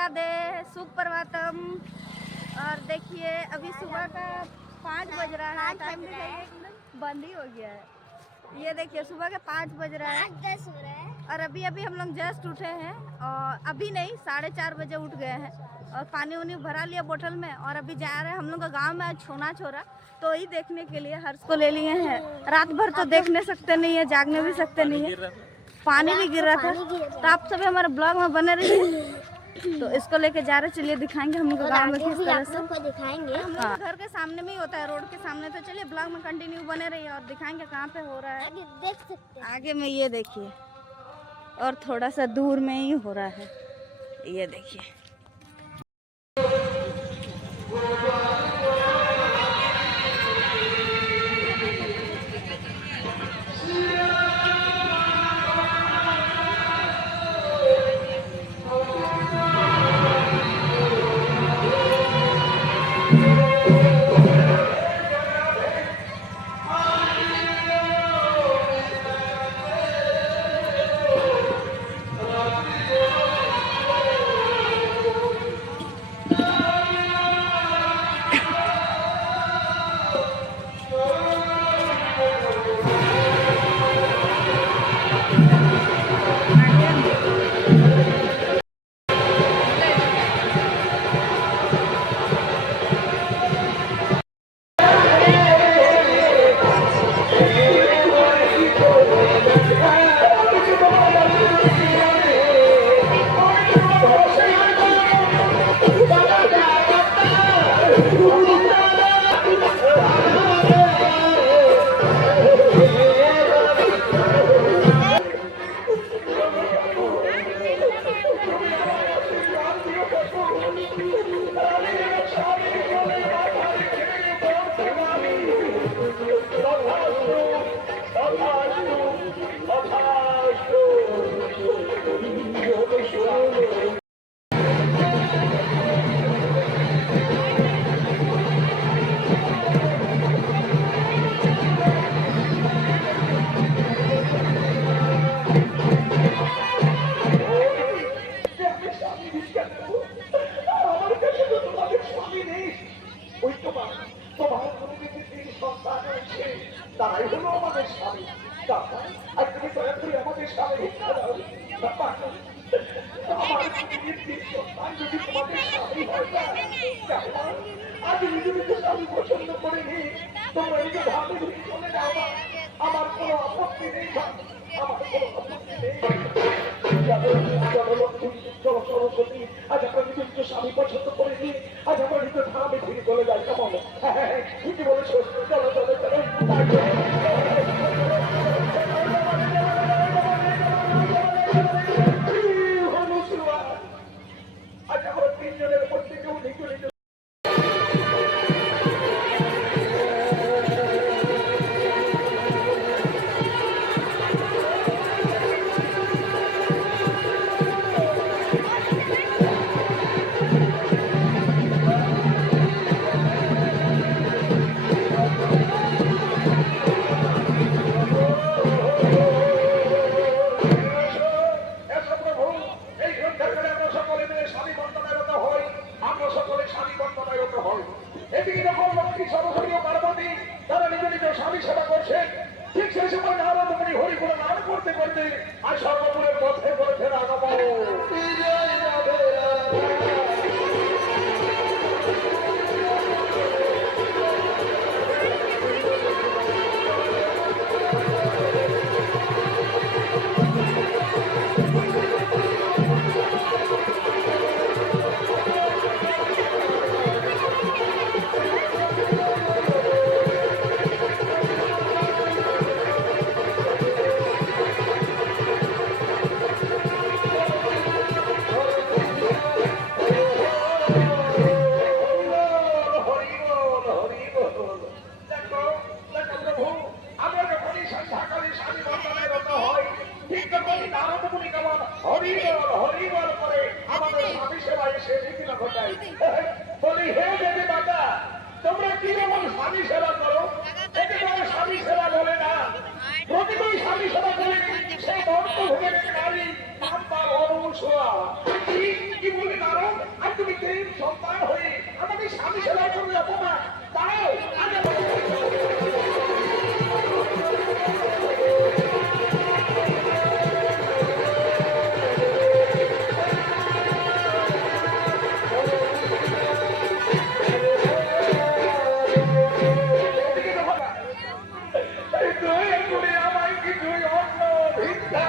राधे सुप्रभातम। और देखिए अभी सुबह का 5 बज रहा है, टाइम एकदम बंद ही हो गया है। ये देखिए सुबह के 5 बज रहा है, 10 हो रहा है और अभी हम लोग जस्ट उठे हैं। और अभी नहीं 4:30 बजे उठ गए हैं और पानी उनी भरा लिया बोतल में। और अभी जा रहे हैं हम लोग का गाँव में छोना छोरा, तो ही देखने के लिए हर्ष को ले लिए हैं। रात भर तो देख नहीं सकते नहीं है, जागने भी सकते नहीं है, पानी भी गिर रहा था। तो आप सभी हमारे ब्लॉग में बने रहिए। तो इसको लेके जा रहे, चलिए दिखाएंगे हम लोग गाँव में किस तरह से दिखाएंगे। हम लोग घर के सामने में ही होता है, रोड के सामने। तो चलिए ब्लॉग में कंटिन्यू बने रहिए और दिखाएंगे कहाँ पे हो रहा है। आगे देख सकते हैं। आगे में ये देखिए, और थोड़ा सा दूर में ही हो रहा है, ये देखिए। তারাই হলো আমাদের স্বামী। আর তুমি দয়া করে আমাদের স্বামী আমার যদি তোমাদের স্বামী হয় আজ নিজেকে স্বামী পছন্দ করিনি, তোমরা নিজে ভাবে চলে যাও, আমার কোনো আপত্তি নেই, আমার কোনো আপত্তি নেই। চলো সরস্বতী, আজ আমরা নিজেকে স্বামী পছন্দ করিনি, আজ আমরা নিজের ধামে ফিরে চলে যাই। কেমন? হ্যাঁ ঠিকই বলেছো, চলো চলো চলো। আজ আমরা তিনজনের মধ্যে কেউ নিচে সন্তান হয়ে আমাদের স্বামী সেবা করে যাবো না, তাও আগে দয়া করে আমায় কিছু অন্য ভিক্ষা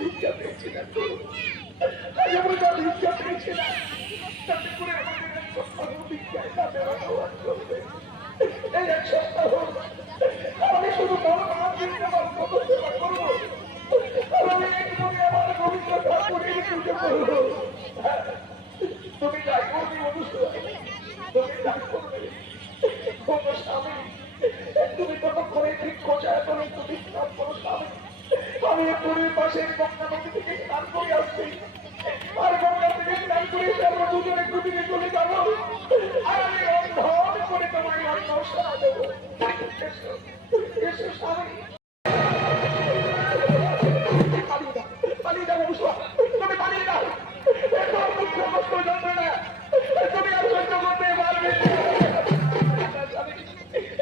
ভিক্ষা পেয়েছি না তো, আজ আমরা ভিক্ষা পেয়েছি না, তাতে করে আমাদের এক সপ্তাহ ভিক্ষায় না বেরোনো আর চলবে। এই এক সপ্তাহ আমি শুধু বড় আমার চিন্তা কত সেবা করবো, আমি একভাবে আমার রবীন্দ্র ঠাকুরের পুজো করবো। তুমি যাই করবি অনুষ্ঠিত, তুমি যাই করবে কোনো স্বামী, তুমি ততক্ষণে ঠিক খোঁজায় বলে তুমি স্নান করো স্বামী। আমি পুরীর পাশের গঙ্গা নদী থেকে স্নান করে আসছি, আর গঙ্গা থেকে স্নান করে এসে আমরা দুজনে কুটিরে চলে যাবো, আর আমি রন্ধন করে তোমায় অন্ন সারা দেবো। এসো এসো স্বামী, পালিয়ে যাবো বুঝবা, তুমি পালিয়ে যাও, এত দুঃখ কষ্ট যন্ত্রণা তুমি আর সহ্য করতে পারবে না।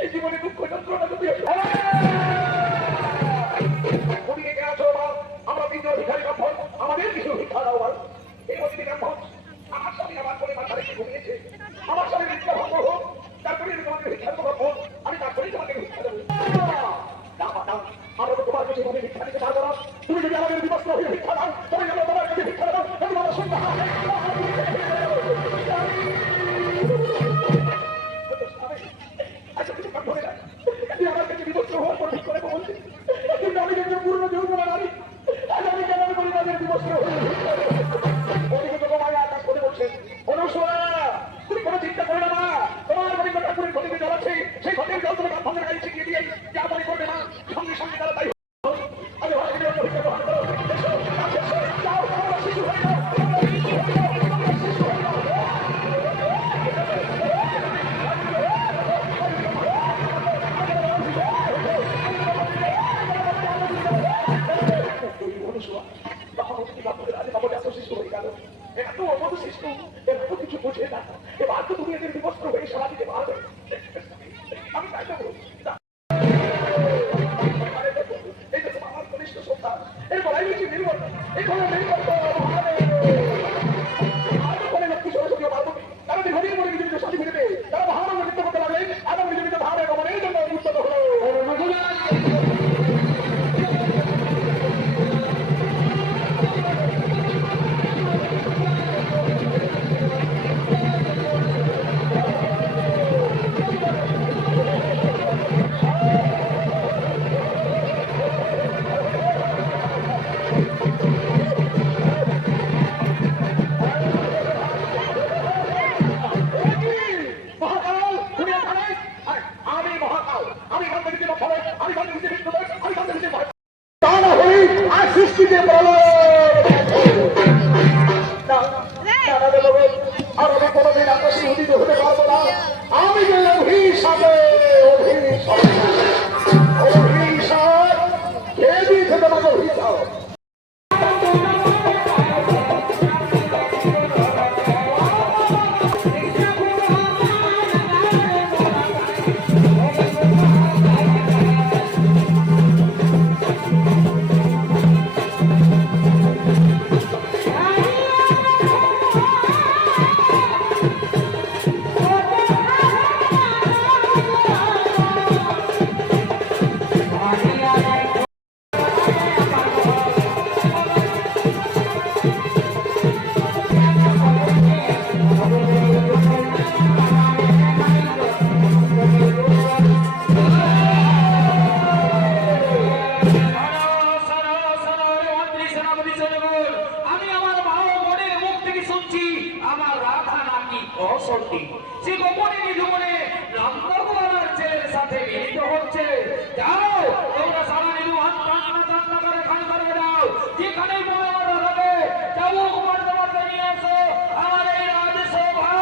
এই জীবনে দুঃখ যন্ত্রণা তুমি আমরা তিনজন ভিখারি ব্রাহ্মণ, আমাদের কিছু ভিক্ষা দাও ভাই। এই মধ্যে ব্রাহ্মণ আমার স্বামী আমার পরে মাথা রেখে ঘুমিয়েছে, আমার স্বামী ভিক্ষা ভঙ্গ হোক, তারপরে আমি তোমাকে ভিক্ষা দেবো ব্রাহ্মণ, আমি তারপরেই তোমাকে ভিক্ষা দেবো। আমরা তো তোমার কাছে এভাবে ভিক্ষা দিতে পারবো না, তুমি যদি আমাদের বিবস্ত্র হয়ে ভিক্ষা দাও, তবে আমরা তোমার কাছে ভিক্ষা দেবো, তুমি আমার সন্ধ্যা আচ্ছা কিছু ধরে যায়, তুই আমার কাছে বিবস্ত্র হওয়ার পর ঠিক করে বলছি, কিন্তু আমি একজন পুরনো যৌবনা নারী, আজ আমি কেন করি তাদের বিবস্ত্র হয়ে ওদিকে তো তোমায় আকাশ করে বলছে, অনুসরা তুমি কোনো চিন্তা করো না, তোমার রবীন্দ্র ঠাকুরের ঘটিতে জল আছে, সেই ঘটের জল তোমার ভাঙের গাড়ি শিখিয়ে দিয়ে যা মনে করবে না, সঙ্গে সঙ্গে তারা তাই আমি ভালো করে অন্য গ্রহণ করো। এসো যাও, তোমরা শিশু হয়ে যাও, তোমরা শিশু হয়ে যাও। এত অবধ শিশু, এত কিছু বোঝে না, এবার তো তুমি এদের বিবস্ত্র হয়ে সেবা দিতে পারবে। আমি তাই দেবো, এই যে তোমার আমার কনিষ্ঠ সন্তান, এরপর আমি নির্ভর, এই কোনো নির্ভর লক্ষ্মী সরস্বতী পার্বতী বিজেপি ফলে আমি জানি বিজেপি আমি জানি বিজেপি তা না হলে আর সৃষ্টিতে প্রলয় আর আমি কোনোদিন আকাশে উদিত হতে পারবো না। আমি যে অভিশাপে অভিশাপ কে দিয়েছে তোমাকে অভিশাপ? সে গোপনে নিধনে রাম ভগবানের ছেলের সাথে মিলিত হচ্ছে। যাও তোমরা সারা নিধুহান কান্না করে খান করে দাও, যেখানেই মনে মনে হবে যাবো মর্যাদা নিয়ে আসো আমার এই রাজসভা।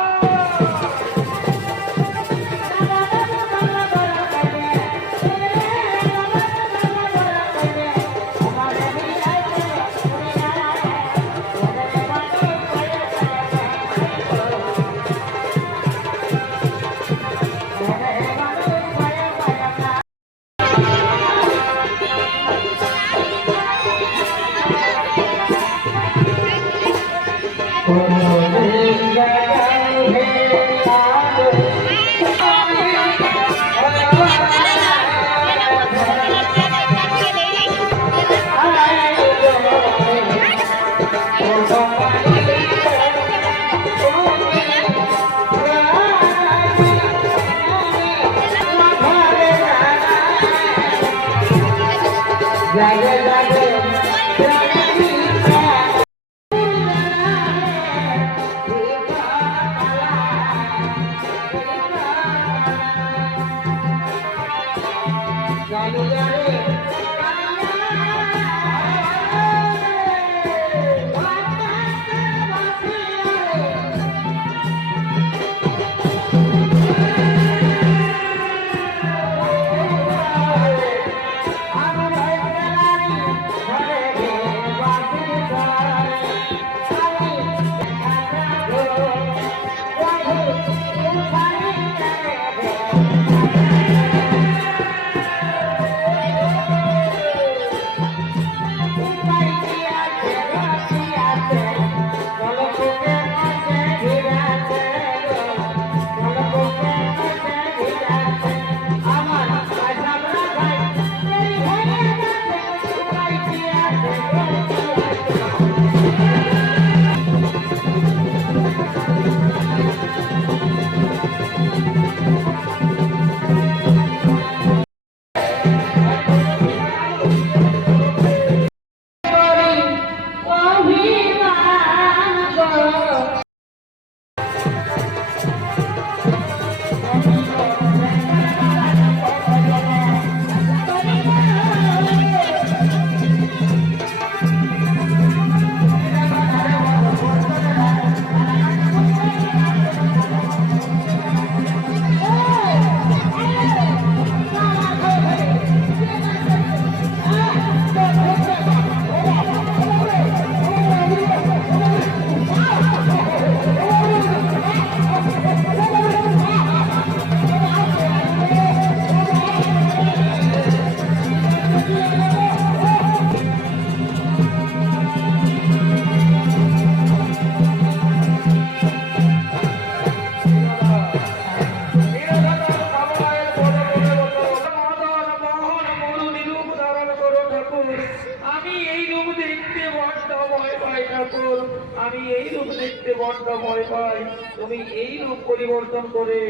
আমি এই রূপ দেখতে বড্ড ভয় পাই, তুমি এই রূপ পরিবর্তন করে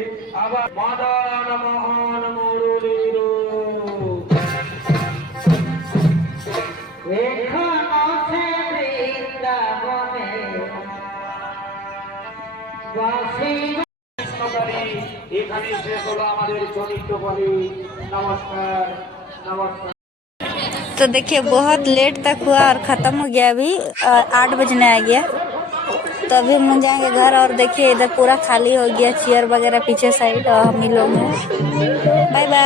আবার মদন মোহন মুরলীর রূপ এখনো সে বৃন্দাবনে বাসি এখানে শেষ হলো আমাদের চরিত্র বলি। নমস্কার নমস্কার। तो देखिए बहुत लेट तक हुआ और ख़त्म हो गया अभी 8 बजने आ गया। तो अभी हम लोग जाएंगे घर और देखिए इधर पूरा खाली हो गया चेयर वगैरह पीछे साइड और हम ही लोग हैं। Bye bye.